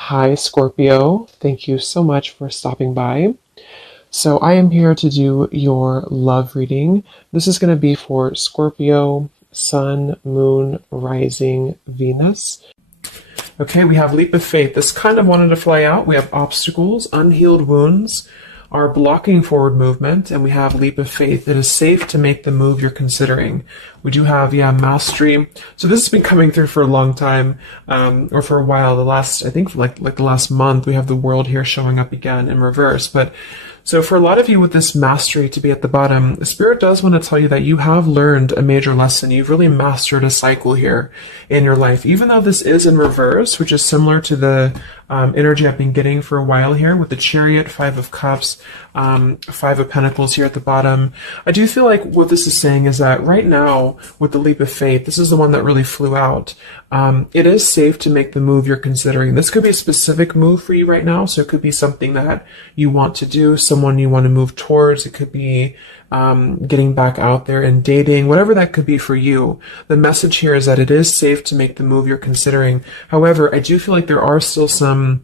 Hi, Scorpio. Thank you so much for stopping by. So, I am here to do your love reading. This is going to be for Scorpio, Sun, Moon, Rising, Venus. Okay, we have leap of faith. This kind of wanted to fly out. We have obstacles, unhealed wounds are blocking forward movement, and we have leap of faith. It is safe to make the move you're considering. We do have, mastery. So this has been coming through for a long time, or for a while. I think like the last month, we have the world here showing up again in reverse. But so for a lot of you with this mastery to be at the bottom, the Spirit does want to tell you that you have learned a major lesson. You've really mastered a cycle here in your life. Even though this is in reverse, which is similar to the energy I've been getting for a while here with the Chariot, Five of Cups, Five of Pentacles here at the bottom. I do feel like what this is saying is that right now with the leap of faith, this is the one that really flew out. It is safe to make the move you're considering. This could be a specific move for you right now. So it could be something that you want to do, someone you want to move towards. It could be getting back out there and dating, whatever that could be for you. The message here is that it is safe to make the move you're considering. However, I do feel like there are still some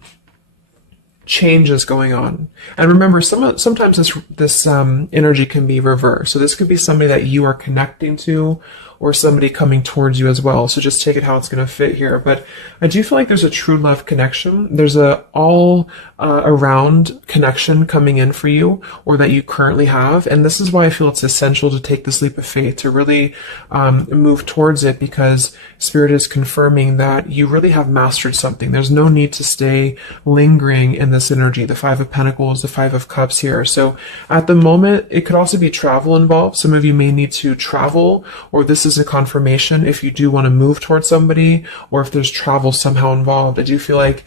changes going on. And remember, sometimes this energy can be reversed. So this could be somebody that you are connecting to or somebody coming towards you as well. So just take it how it's going to fit here. But I do feel like there's a true love connection. There's a all around connection coming in for you, or that you currently have. And this is why I feel it's essential to take this leap of faith, to really move towards it, because Spirit is confirming that you really have mastered something. There's no need to stay lingering in this energy. The Five of Pentacles, the Five of Cups here. So at the moment, it could also be travel involved. Some of you may need to travel, or this is a confirmation if you do want to move towards somebody, or if there's travel somehow involved. I do feel like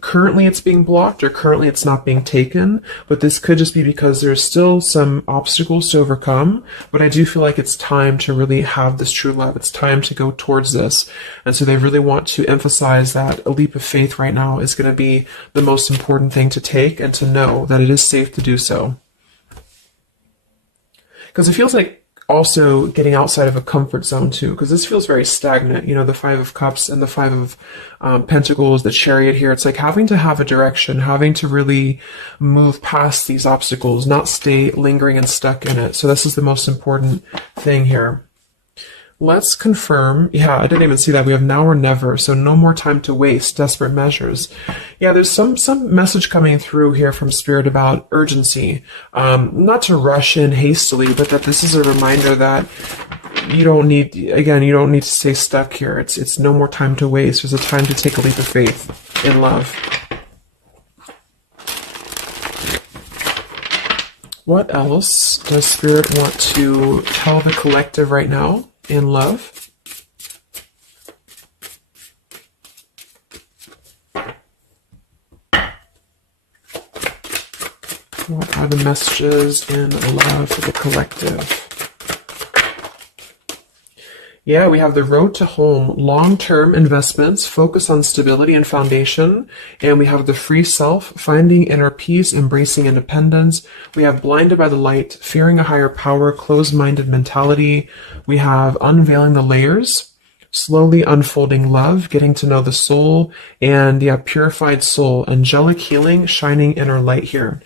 currently it's being blocked, or currently it's not being taken, but this could just be because there's still some obstacles to overcome. But I do feel like it's time to really have this true love. It's time to go towards this. And so they really want to emphasize that a leap of faith right now is going to be the most important thing to take, and to know that it is safe to do so. Because it feels like also getting outside of a comfort zone too, because this feels very stagnant. The Five of Cups and the Five of Pentacles, the Chariot here. It's like having to have a direction, having to really move past these obstacles, not stay lingering and stuck in it. So this is the most important thing here. Let's confirm. Yeah, I didn't even see that. We have now or never. So no more time to waste. Desperate measures. Yeah, there's some message coming through here from Spirit about urgency. Not to rush in hastily, but that this is a reminder that you don't need to stay stuck here. It's no more time to waste. There's a time to take a leap of faith in love. What else does Spirit want to tell the collective right now in love? What are the messages in love for the collective? Yeah, we have the road to home, long-term investments, focus on stability and foundation. And we have the free self, finding inner peace, embracing independence. We have blinded by the light, fearing a higher power, closed-minded mentality. We have unveiling the layers, slowly unfolding love, getting to know the soul, and purified soul, angelic healing, shining inner light here.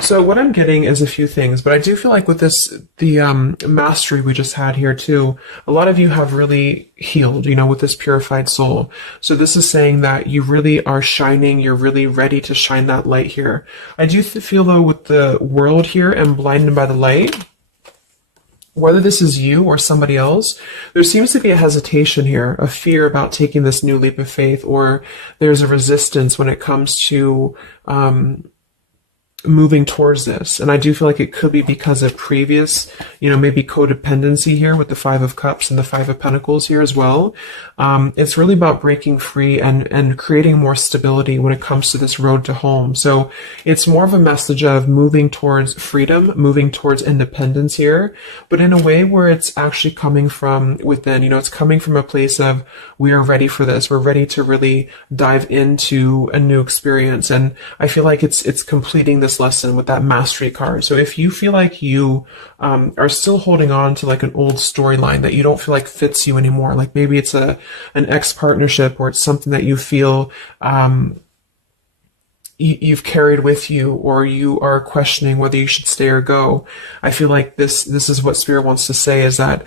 So what I'm getting is a few things, but I do feel like with this, the mastery we just had here too, a lot of you have really healed, with this purified soul. So this is saying that you really are shining, you're really ready to shine that light here. I do feel though with the world here and blinded by the light, whether this is you or somebody else, there seems to be a hesitation here, a fear about taking this new leap of faith, or there's a resistance when it comes to moving towards this. And I do feel like it could be because of previous, maybe codependency here with the Five of Cups and the Five of Pentacles here as well. It's really about breaking free and creating more stability when it comes to this road to home. So it's more of a message of moving towards freedom, moving towards independence here, but in a way where it's actually coming from within. It's coming from a place of, we are ready for this. We're ready to really dive into a new experience. And I feel like it's completing this lesson with that mastery card. So if you feel like you are still holding on to like an old storyline that you don't feel like fits you anymore, like maybe it's an ex partnership, or it's something that you feel you've carried with you, or you are questioning whether you should stay or go. I feel like this is what Spirit wants to say, is that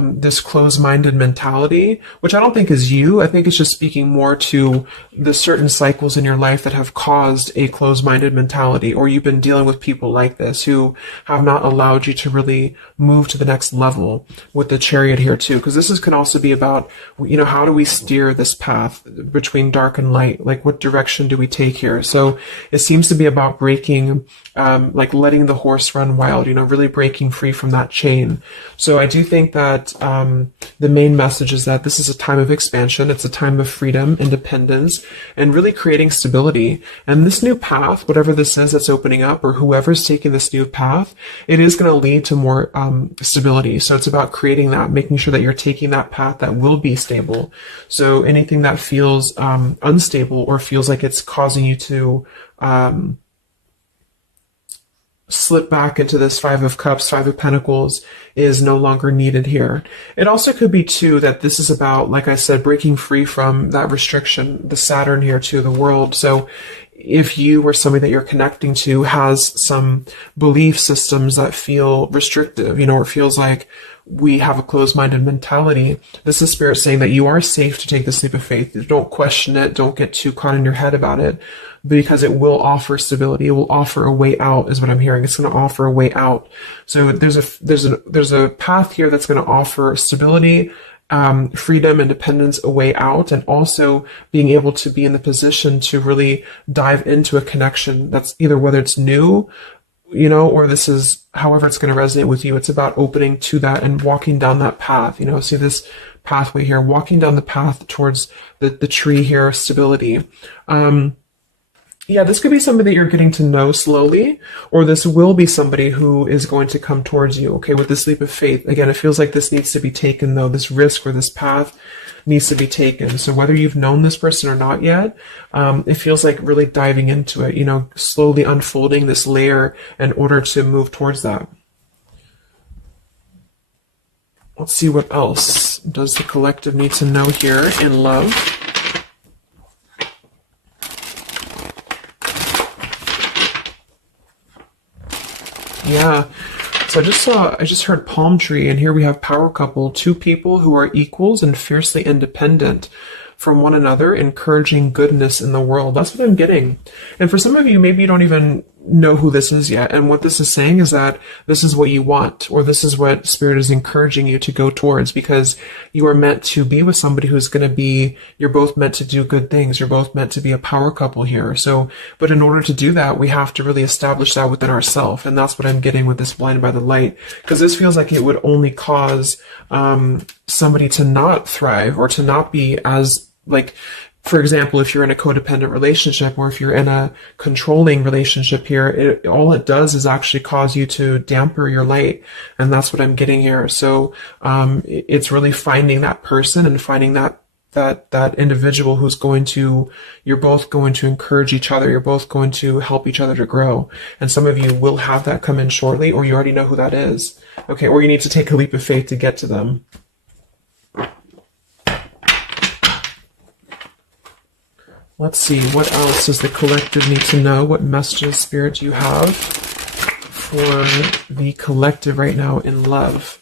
this closed-minded mentality, which I don't think is you, I think it's just speaking more to the certain cycles in your life that have caused a closed-minded mentality, or you've been dealing with people like this who have not allowed you to really move to the next level, with the Chariot here too, because can also be about, how do we steer this path between dark and light? Like, what direction do we take here? So it seems to be about breaking, like letting the horse run wild, really breaking free from that chain. So I do think that the main message is that this is a time of expansion. It's a time of freedom, independence, and really creating stability. And this new path, whatever this is that's opening up, or whoever's taking this new path, it is going to lead to more stability. So it's about creating that, making sure that you're taking that path that will be stable. So anything that feels unstable, or feels like it's causing you to slip back into this Five of Cups, Five of Pentacles, is no longer needed here. It also could be too that this is about, like I said, breaking free from that restriction, the Saturn here too, the world. So if you or somebody that you're connecting to has some belief systems that feel restrictive, or it feels like we have a closed-minded mentality, this is Spirit saying that you are safe to take this leap of faith. Don't question it. Don't get too caught in your head about it, because it will offer stability. It will offer a way out, is what I'm hearing. It's going to offer a way out. So there's a path here that's going to offer stability, freedom, independence, a way out, and also being able to be in the position to really dive into a connection that's either, whether it's new, or this is however it's going to resonate with you. It's about opening to that and walking down that path. See this pathway here, walking down the path towards the tree here, stability. Yeah, this could be somebody that you're getting to know slowly, or this will be somebody who is going to come towards you, okay, with this leap of faith. Again, it feels like this needs to be taken, though. This risk or this path needs to be taken. So whether you've known this person or not yet, it feels like really diving into it, slowly unfolding this layer in order to move towards that. Let's see what else does the collective need to know here in love. Yeah, so I just heard palm tree, and here we have power couple, two people who are equals and fiercely independent from one another, encouraging goodness in the world. That's what I'm getting. And for some of you, maybe you don't even know who this is yet. And what this is saying is that this is what you want, or this is what Spirit is encouraging you to go towards, because you are meant to be with somebody who's going to be, you're both meant to do good things. You're both meant to be a power couple here. So, but in order to do that, we have to really establish that within ourselves. And that's what I'm getting with this blinded by the light, because this feels like it would only cause somebody to not thrive, or to not be as, like, for example, if you're in a codependent relationship, or if you're in a controlling relationship here, all it does is actually cause you to damper your light. And that's what I'm getting here. So it's really finding that person and finding that individual who's you're both going to encourage each other. You're both going to help each other to grow. And some of you will have that come in shortly, or you already know who that is. Okay. Or you need to take a leap of faith to get to them. Let's see, what else does the collective need to know? What messages, Spirit, do you have for the collective right now in love?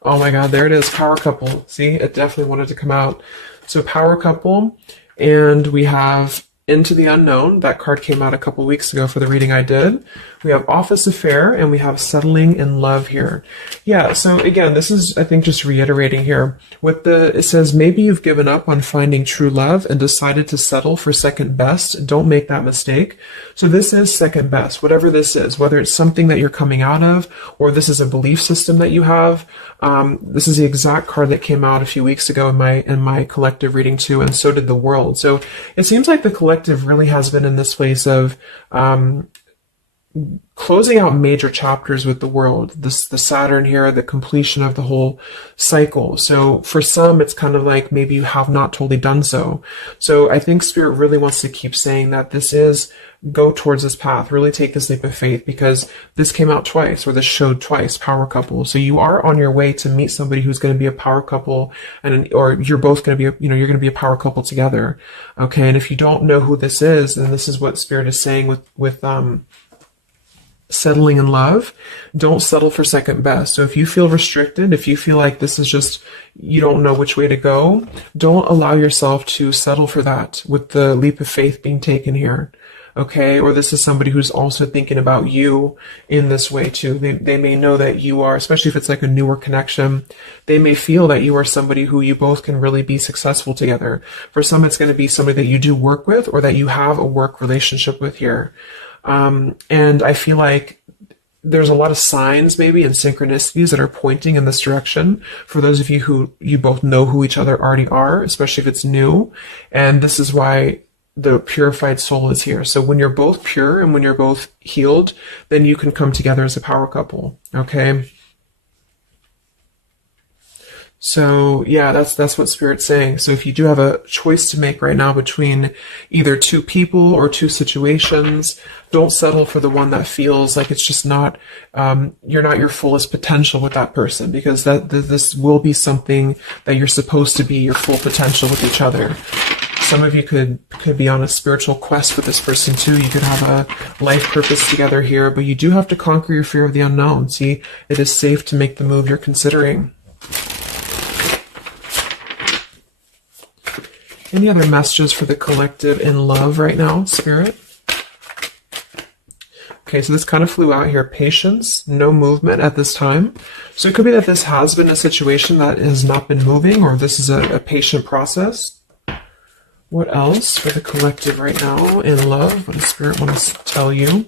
Oh my God, there it is, power couple. See, it definitely wanted to come out. So power couple, and we have Into the Unknown. That card came out a couple weeks ago for the reading I did. We have Office Affair, and we have Settling in Love here. Yeah, so again, this is, I think, just reiterating here. It says, maybe you've given up on finding true love and decided to settle for second best. Don't make that mistake. So this is second best, whatever this is, whether it's something that you're coming out of, or this is a belief system that you have. This is the exact card that came out a few weeks ago in my collective reading too, and so did the world. So it seems like the collective really has been in this place of closing out major chapters with the world. The Saturn here, the completion of the whole cycle. So for some, it's kind of like maybe you have not totally done so. So I think Spirit really wants to keep saying that this is, go towards this path, really take this leap of faith, because this came out twice, or this showed twice, power couple. So you are on your way to meet somebody who's going to be a power couple, or you're both going to be, you're going to be a power couple together. Okay. And if you don't know who this is, then this is what Spirit is saying with settling in love. Don't settle for second best. So if you feel restricted, if you feel like this is just, you don't know which way to go, don't allow yourself to settle for that with the leap of faith being taken here. Okay, or this is somebody who's also thinking about you in this way too. They may know that you are, especially if it's like a newer connection, they may feel that you are somebody who you both can really be successful together. For some, it's going to be somebody that you do work with, or that you have a work relationship with here. And I feel like there's a lot of signs maybe and synchronicities that are pointing in this direction for those of you who you both know who each other already are, especially if it's new. And this is why the purified soul is here. So when you're both pure and when you're both healed, then you can come together as a power couple. Okay. So yeah, that's what Spirit's saying. So if you do have a choice to make right now between either two people or two situations, don't settle for the one that feels like it's just not, you're not your fullest potential with that person, because this will be something that you're supposed to be your full potential with each other. Some of you could be on a spiritual quest with this person too. You could have a life purpose together here, but you do have to conquer your fear of the unknown. See, it is safe to make the move you're considering. Any other messages for the collective in love right now, Spirit? Okay, so this kind of flew out here. Patience, no movement at this time. So it could be that this has been a situation that has not been moving, or this is a patient process. What else for the collective right now in love? What does Spirit want to tell you?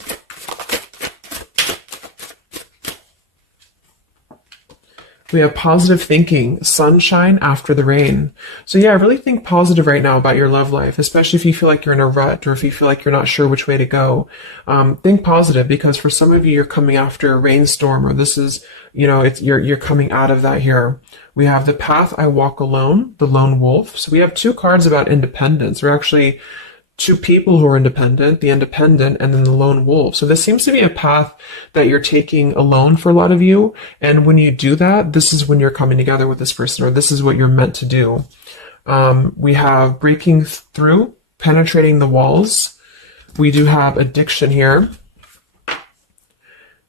We have positive thinking, sunshine after the rain. So yeah, really think positive right now about your love life, especially if you feel like you're in a rut, or if you feel like you're not sure which way to go. Think positive, because for some of you, you're coming after a rainstorm, or this is, you're coming out of that here. We have the path I walk alone, the lone wolf. So we have two cards about independence. We're actually two people who are independent, the independent, and then the lone wolf. So this seems to be a path that you're taking alone for a lot of you. And when you do that, this is when you're coming together with this person, or this is what you're meant to do. We have breaking through, penetrating the walls. We do have addiction here.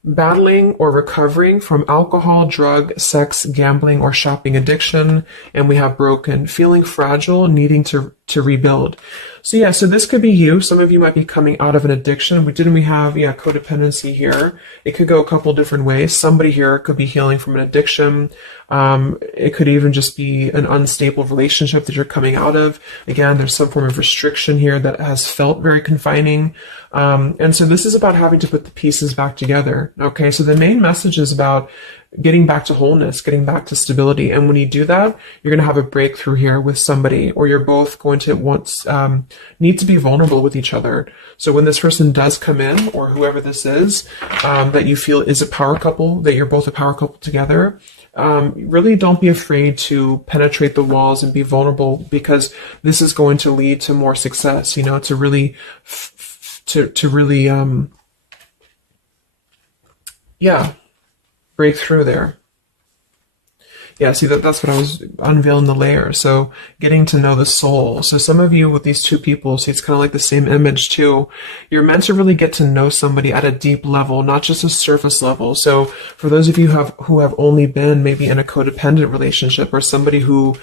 Battling or recovering from alcohol, drug, sex, gambling, or shopping addiction. And we have broken, feeling fragile, needing to rebuild. So yeah, so this could be you. Some of you might be coming out of an addiction. We have, codependency here. It could go a couple different ways. Somebody here could be healing from an addiction. It could even just be an unstable relationship that you're coming out of. Again, there's some form of restriction here that has felt very confining. And so this is about having to put the pieces back together. Okay, so the main message is about getting back to wholeness, getting back to stability. And when you do that, you're going to have a breakthrough here with somebody, or you're both going to need to be vulnerable with each other. So when this person does come in, or whoever this is, that you feel is a power couple, that you're both a power couple together, really don't be afraid to penetrate the walls and be vulnerable, because this is going to lead to more success, to really, break through there. Yeah, see, that's what I was unveiling the layer. So getting to know the soul. So some of you with these two people, see, it's kind of like the same image too. You're meant to really get to know somebody at a deep level, not just a surface level. So for those of you who have only been maybe in a codependent relationship, or somebody who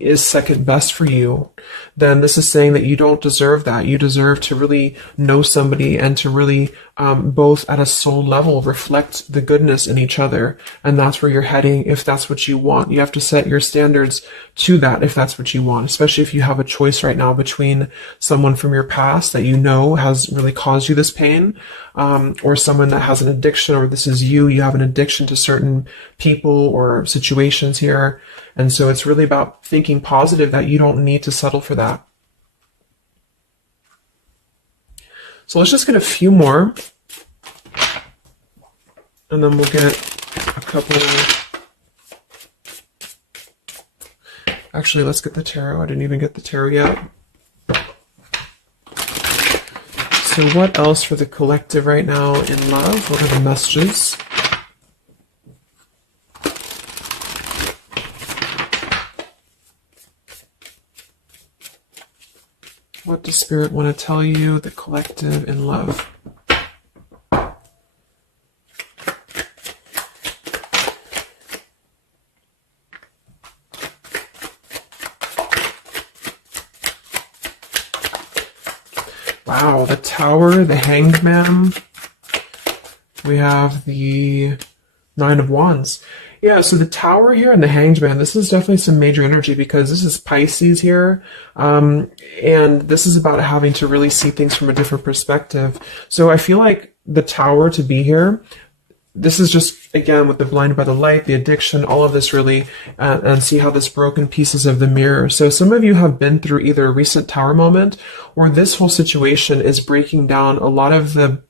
is second best for you, then this is saying that you don't deserve that. You deserve to really know somebody, and to really both at a soul level reflect the goodness in each other. And that's where you're heading if that's what you want. You have to set your standards to that if that's what you want, especially if you have a choice right now between someone from your past that has really caused you this pain, or someone that has an addiction, or this is you have an addiction to certain people or situations here. And so it's really about thinking positive, that you don't need to settle for that. So let's just get a few more And then we'll get a couple. Actually, let's get the tarot. I didn't even get the tarot yet. So what else for the collective right now in love? What are the messages? What does Spirit want to tell you, the collective in love? Wow, the Tower, the Hanged Man. We have the Nine of Wands. Yeah, so the Tower here and the Hanged Man, this is definitely some major energy because this is Pisces here. And this is about having to really see things from a different perspective. So I feel like the Tower to be here, this is just, again, with the blinded by the light, the addiction, all of this really, and see how this broken pieces of the mirror. So some of you have been through either a recent Tower moment or this whole situation is breaking down a lot of the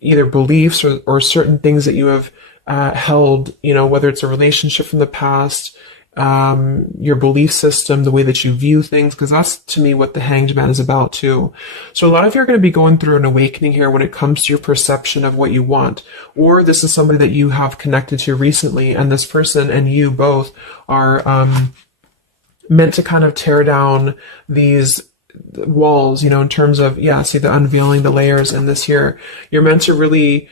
either beliefs or certain things that you have held, you know, whether it's a relationship from the past, your belief system, the way that you view things, because that's to me what the Hanged Man is about too. So a lot of you are going to be going through an awakening here when it comes to your perception of what you want, or this is somebody that you have connected to recently, and this person and you both are meant to kind of tear down these walls, you know, in terms of, yeah, see the unveiling the layers in this here. You're meant to really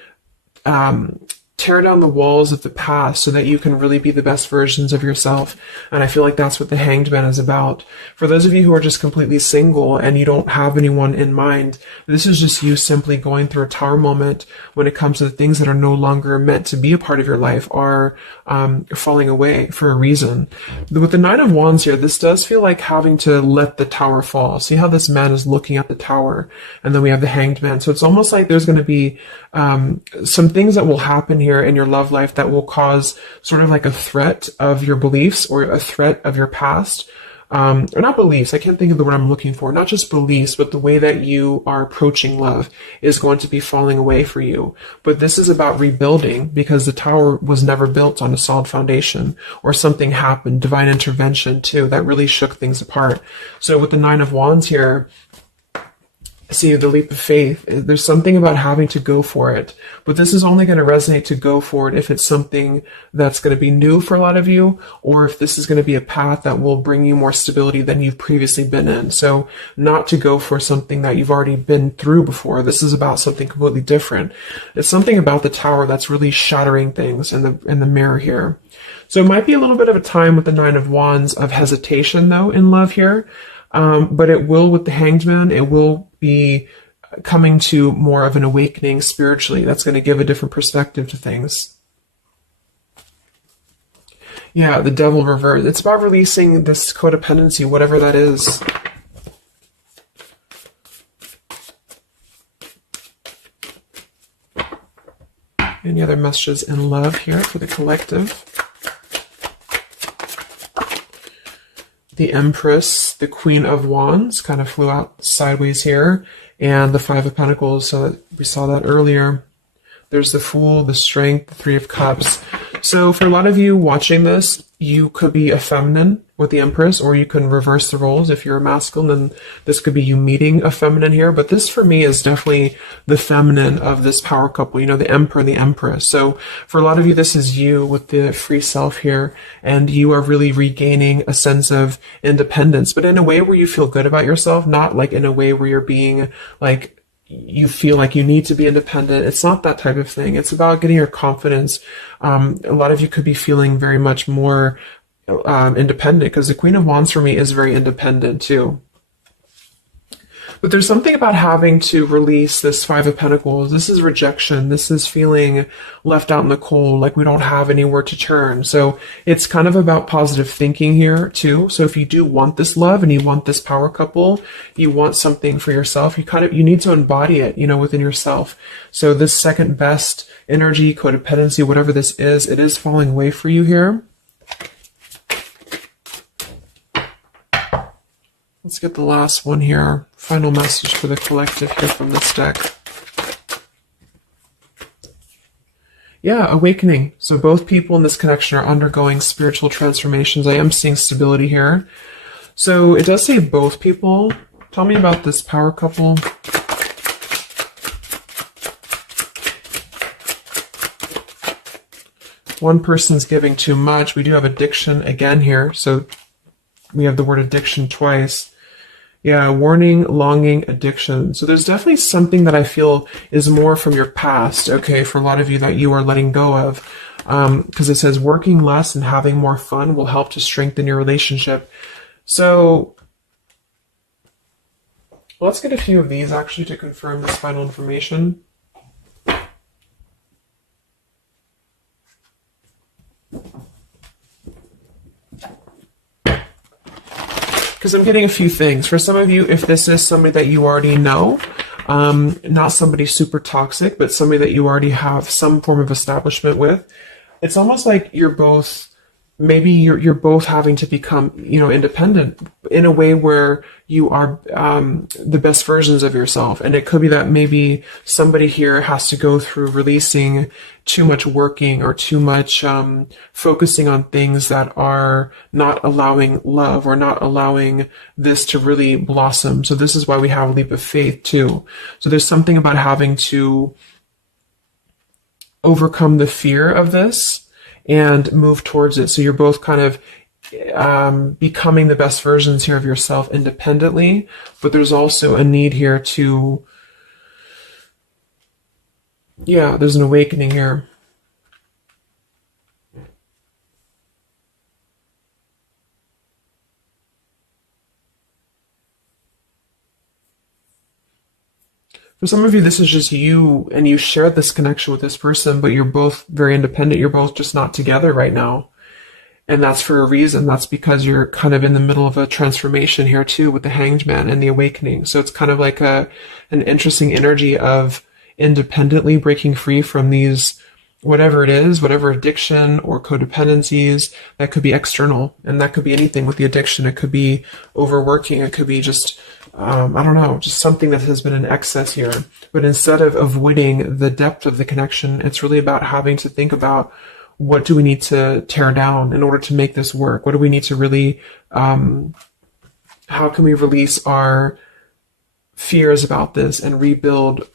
tear down the walls of the past so that you can really be the best versions of yourself. And I feel like that's what the Hanged Man is about. For those of you who are just completely single and you don't have anyone in mind, this is just you simply going through a Tower moment when it comes to the things that are no longer meant to be a part of your life are falling away for a reason. With the Nine of Wands here, this does feel like having to let the Tower fall. See how this man is looking at the Tower, and then we have the Hanged Man. So it's almost like there's going to be some things that will happen here in your love life that will cause sort of like a threat of your beliefs or a threat of your past. Or not beliefs, I can't think of the word I'm looking for, not just beliefs, but the way that you are approaching love is going to be falling away for you. But this is about rebuilding because the Tower was never built on a solid foundation, or something happened, divine intervention too, that really shook things apart. So with the Nine of Wands here, see the leap of faith, there's something about having to go for it, but this is only going to resonate to go for it if it's something that's going to be new for a lot of you, or if this is going to be a path that will bring you more stability than you've previously been in. So not to go for something that you've already been through before. This is about something completely different. It's something about the Tower that's really shattering things in the mirror here. So it might be a little bit of a time with the Nine of Wands of hesitation though in love here. But it will, with the Hanged Man, it will be coming to more of an awakening spiritually. That's going to give a different perspective to things. Yeah, the Devil reverse. It's about releasing this codependency, whatever that is. Any other messages in love here for the collective? The Empress, the Queen of Wands, kind of flew out sideways here, and the Five of Pentacles, so we saw that earlier. There's the Fool, the Strength, the Three of Cups. So for a lot of you watching this, you could be a feminine with the Empress, or you can reverse the roles. If you're a masculine, then this could be you meeting a feminine here. But this for me is definitely the feminine of this power couple, you know, the Emperor and the Empress. So for a lot of you, this is you with the free self here, and you are really regaining a sense of independence, but in a way where you feel good about yourself, not like in a way where you're being like, you feel like you need to be independent. It's not that type of thing. It's about getting your confidence. A lot of you could be feeling very much more independent, because the Queen of Wands for me is very independent too. But there's something about having to release this Five of Pentacles. This is rejection. This is feeling left out in the cold, like we don't have anywhere to turn. So it's kind of about positive thinking here too. So if you do want this love and you want this power couple, you want something for yourself, you need to embody it, you know, within yourself. So this second best energy, codependency, whatever this is, it is falling away for you here. Let's get the last one here. Final message for the collective here from this deck. Yeah, awakening. So both people in this connection are undergoing spiritual transformations. I am seeing stability here. So it does say both people. Tell me about this power couple. One person's giving too much. We do have addiction again here. So we have the word addiction twice. Yeah, warning, longing, addiction. So there's definitely something that I feel is more from your past, okay, for a lot of you that you are letting go of. Because it says working less and having more fun will help to strengthen your relationship. So let's get a few of these actually to confirm this final information. Because I'm getting a few things. For some of you, if this is somebody that you already know, not somebody super toxic, but somebody that you already have some form of establishment with, it's almost like you're both, maybe you're both having to become, independent in a way where you are the best versions of yourself. And it could be that maybe somebody here has to go through releasing too much working or too much focusing on things that are not allowing love or not allowing this to really blossom. So this is why we have a leap of faith too. So there's something about having to overcome the fear of this and move towards it. So you're both kind of becoming the best versions here of yourself independently, but there's also a need here to, there's an awakening here. For some of you, this is just you, and you share this connection with this person, but you're both very independent. You're both just not together right now. And that's for a reason. That's because you're kind of in the middle of a transformation here too with the Hanged Man and the awakening. So it's kind of like an interesting energy of independently breaking free from these, whatever it is, whatever addiction or codependencies that could be external. And that could be anything with the addiction. It could be overworking. It could be just, I don't know, just something that has been in excess here. But instead of avoiding the depth of the connection, it's really about having to think about, what do we need to tear down in order to make this work? What do we need to really, how can we release our fears about this and rebuild,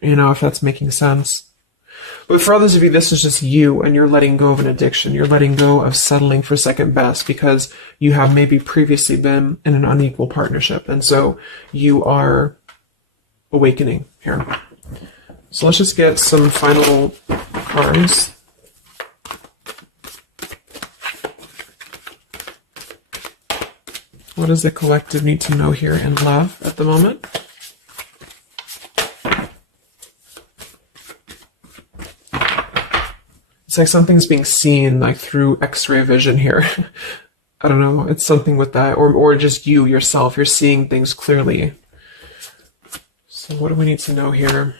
if that's making sense. But for others of you, this is just you, and you're letting go of an addiction. You're letting go of settling for second best because you have maybe previously been in an unequal partnership. And so you are awakening here. So let's just get some final cards. What does the collective need to know here in love at the moment? It's like something's being seen like through X-ray vision here. I don't know. It's something with that. Or just you, yourself. You're seeing things clearly. So what do we need to know here?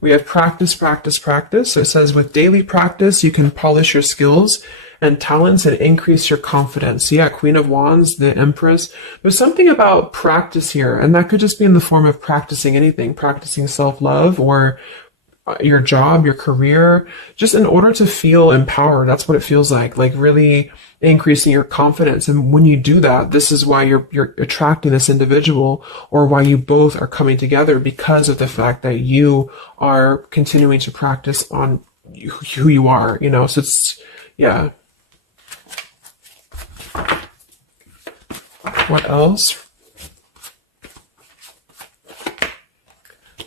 We have practice, practice, practice. So it says with daily practice, you can polish your skills and talents and increase your confidence. So yeah, Queen of Wands, the Empress. There's something about practice here. And that could just be in the form of practicing anything. Practicing self-love or your job, your career, just in order to feel empowered. That's what it feels like really increasing your confidence. And when you do that, this is why you're attracting this individual, or why you both are coming together, because of the fact that you are continuing to practice on who you are, so it's, yeah. What else?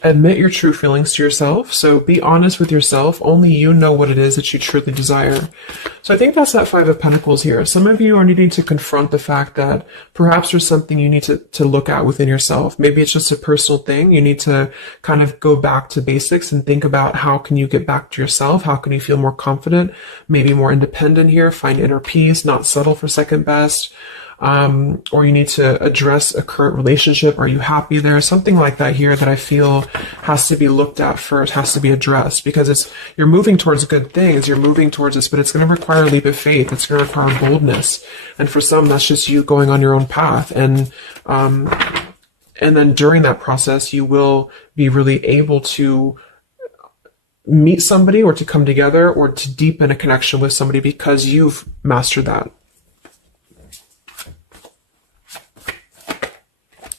Admit your true feelings to yourself. So be honest with yourself. Only you know what it is that you truly desire. So I think that's that Five of Pentacles here. Some of you are needing to confront the fact that perhaps there's something you need to look at within yourself. Maybe it's just a personal thing. You need to kind of go back to basics and think about how can you get back to yourself? How can you feel more confident, maybe more independent here, find inner peace, not settle for second best. Or you need to address a current relationship. Are you happy there? Something like that here that I feel has to be looked at first, has to be addressed, because you're moving towards good things. You're moving towards this, but it's going to require a leap of faith. It's going to require boldness. And for some, that's just you going on your own path. And then during that process, you will be really able to meet somebody or to come together or to deepen a connection with somebody because you've mastered that.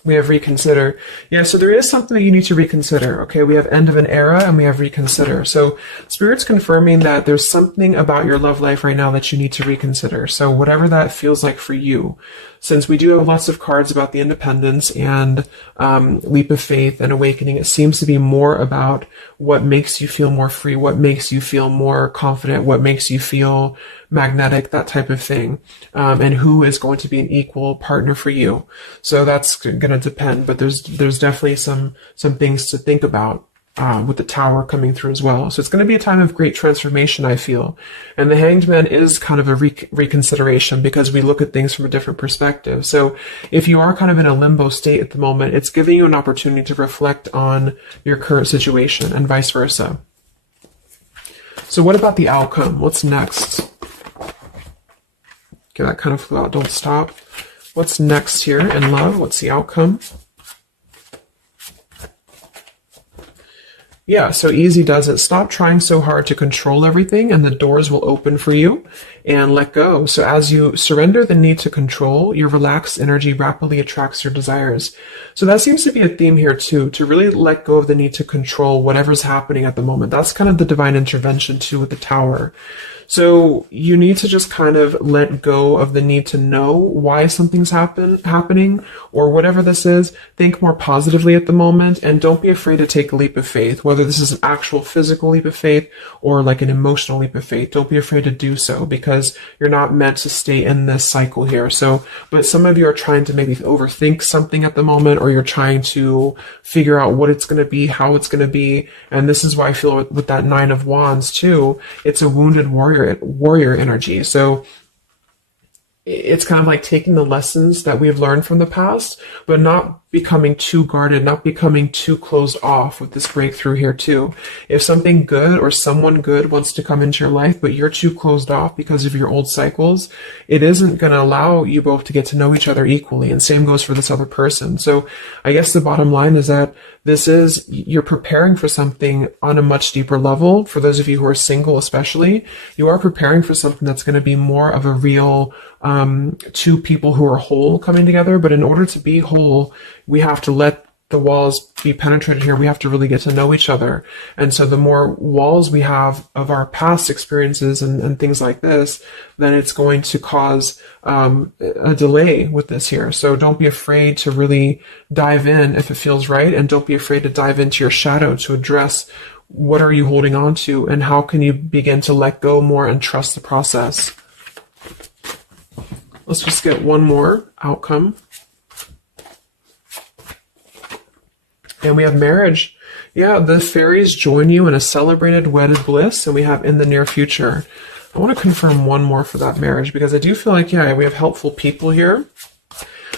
We have reconsider. Yeah, so there is something that you need to reconsider. Okay, we have end of an era and we have reconsider. So Spirit's confirming that there's something about your love life right now that you need to reconsider. So whatever that feels like for you. Since we do have lots of cards about the independence and leap of faith and awakening, it seems to be more about what makes you feel more free, what makes you feel more confident, what makes you feel magnetic, that type of thing, and who is going to be an equal partner for you. So that's going to depend, but there's definitely some things to think about. With the Tower coming through as well. So it's going to be a time of great transformation, I feel. And the Hanged Man is kind of a reconsideration because we look at things from a different perspective. So if you are kind of in a limbo state at the moment, it's giving you an opportunity to reflect on your current situation and vice versa. So what about the outcome? What's next? Okay, that kind of flew out. Don't stop. What's next here in love? What's the outcome? Yeah, so easy does it. Stop trying so hard to control everything and the doors will open for you, and let go. So as you surrender the need to control, your relaxed energy rapidly attracts your desires. So that seems to be a theme here too, to really let go of the need to control whatever's happening at the moment. That's kind of the divine intervention too with the Tower. So you need to just kind of let go of the need to know why something's happening or whatever this is. Think more positively at the moment and don't be afraid to take a leap of faith, whether this is an actual physical leap of faith or like an emotional leap of faith. Don't be afraid to do so because you're not meant to stay in this cycle here. So, but some of you are trying to maybe overthink something at the moment, or you're trying to figure out what it's going to be, how it's going to be. And this is why I feel with that Nine of Wands too, it's a wounded warrior energy. So it's kind of like taking the lessons that we've learned from the past, but not becoming too guarded, not becoming too closed off with this breakthrough here too. If something good or someone good wants to come into your life, but you're too closed off because of your old cycles, it isn't going to allow you both to get to know each other equally. And same goes for this other person. So I guess the bottom line is that you're preparing for something on a much deeper level. For those of you who are single, especially, you are preparing for something that's going to be more of a real two people who are whole coming together. But in order to be whole, we have to let the walls be penetrated here. We have to really get to know each other. And so the more walls we have of our past experiences and things like this, then it's going to cause a delay with this here. So don't be afraid to really dive in if it feels right. And don't be afraid to dive into your shadow to address what are you holding on to and how can you begin to let go more and trust the process. Let's just get one more outcome. And we have marriage. Yeah, the fairies join you in a celebrated wedded bliss, and we have in the near future. I want to confirm one more for that marriage because I do feel like, yeah, we have helpful people here.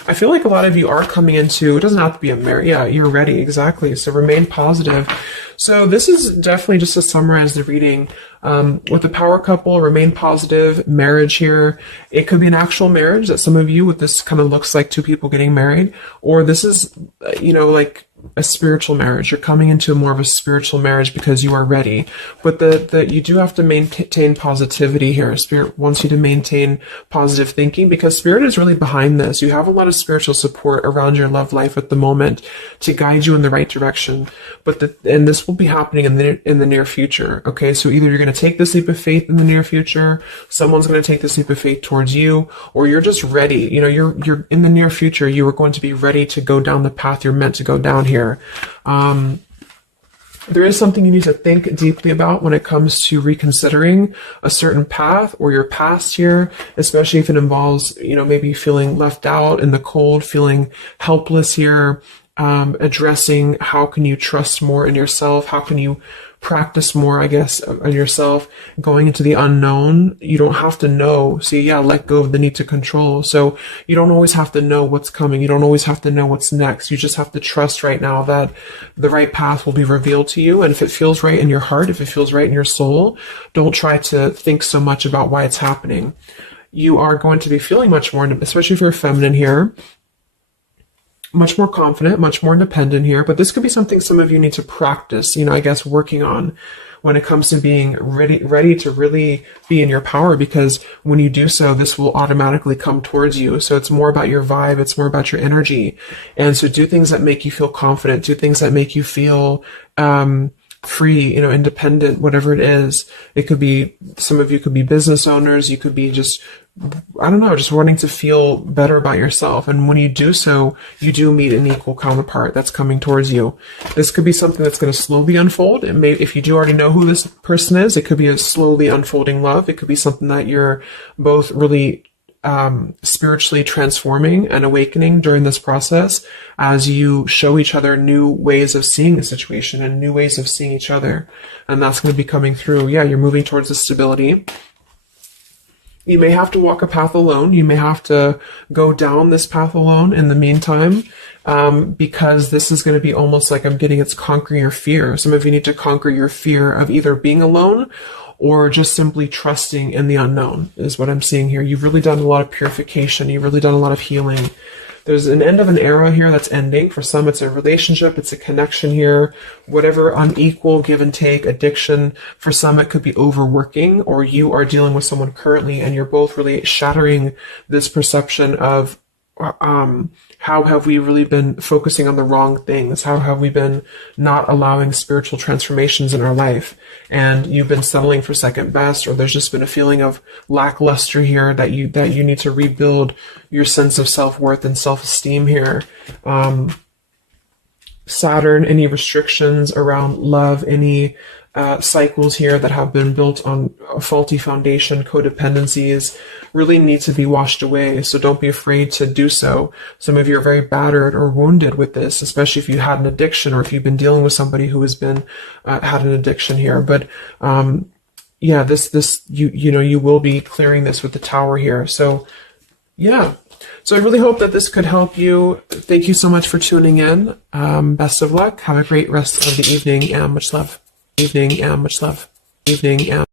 I feel like a lot of you are coming into, it doesn't have to be a marriage. Yeah, you're ready. Exactly. So remain positive. So this is definitely just to summarize the reading. With the power couple, remain positive, marriage here. It could be an actual marriage that some of you with this kind of looks like two people getting married, or this is, like a spiritual marriage. You're coming into more of a spiritual marriage because you are ready. But you do have to maintain positivity here. Spirit wants you to maintain positive thinking because Spirit is really behind this. You have a lot of spiritual support around your love life at the moment to guide you in the right direction. And this will be happening in the near future. Okay, so either you're going to take this leap of faith in the near future, someone's going to take this leap of faith towards you, or you're just ready. You're in the near future, you are going to be ready to go down the path you're meant to go down here. There is something you need to think deeply about when it comes to reconsidering a certain path or your past here, especially if it involves, maybe feeling left out in the cold, feeling helpless here, addressing how can you trust more in yourself, how can you practice more, I guess, on yourself, going into the unknown. You don't have to know. See, yeah, let go of the need to control. So you don't always have to know what's coming. You don't always have to know what's next. You just have to trust right now that the right path will be revealed to you. And if it feels right in your heart, if it feels right in your soul, don't try to think so much about why it's happening. You are going to be feeling much more, especially if you're feminine here, much more confident, much more independent here, but this could be something some of you need to practice, I guess, working on. when it comes to being ready to really be in your power, because when you do so, this will automatically come towards you. So it's more about your vibe. It's more about your energy. And so do things that make you feel confident, do things that make you feel, free, independent, whatever it is. It could be, some of you could be business owners. You could be just, I don't know, just wanting to feel better about yourself. And when you do so, you do meet an equal counterpart that's coming towards you. This could be something that's going to slowly unfold. It may, if you do already know who this person is, it could be a slowly unfolding love. It could be something that you're both really spiritually transforming and awakening during this process as you show each other new ways of seeing the situation and new ways of seeing each other. And that's going to be coming through. Yeah, you're moving towards the stability. You may have to walk a path alone. You may have to go down this path alone in the meantime, because this is going to be almost like I'm getting it's conquering your fear. Some of you need to conquer your fear of either being alone or just simply trusting in the unknown is what I'm seeing here. You've really done a lot of purification. You've really done a lot of healing. There's an end of an era here that's ending. For some, it's a relationship. It's a connection here. Whatever unequal give and take, addiction. For some, it could be overworking, or you are dealing with someone currently and you're both really shattering this perception of how have we really been focusing on the wrong things? How have we been not allowing spiritual transformations in our life? And you've been settling for second best, or there's just been a feeling of lackluster here that you need to rebuild your sense of self-worth and self-esteem here. Saturn, any restrictions around love, any cycles here that have been built on a faulty foundation, codependencies, really need to be washed away. So don't be afraid to do so. Some of you are very battered or wounded with this, especially if you had an addiction, or if you've been dealing with somebody who has been had an addiction here. But yeah, you will be clearing this with the Tower here. So yeah. So I really hope that this could help you. Thank you so much for tuning in. Best of luck. Have a great rest of the evening, and much love. Evening, and much love. Evening, and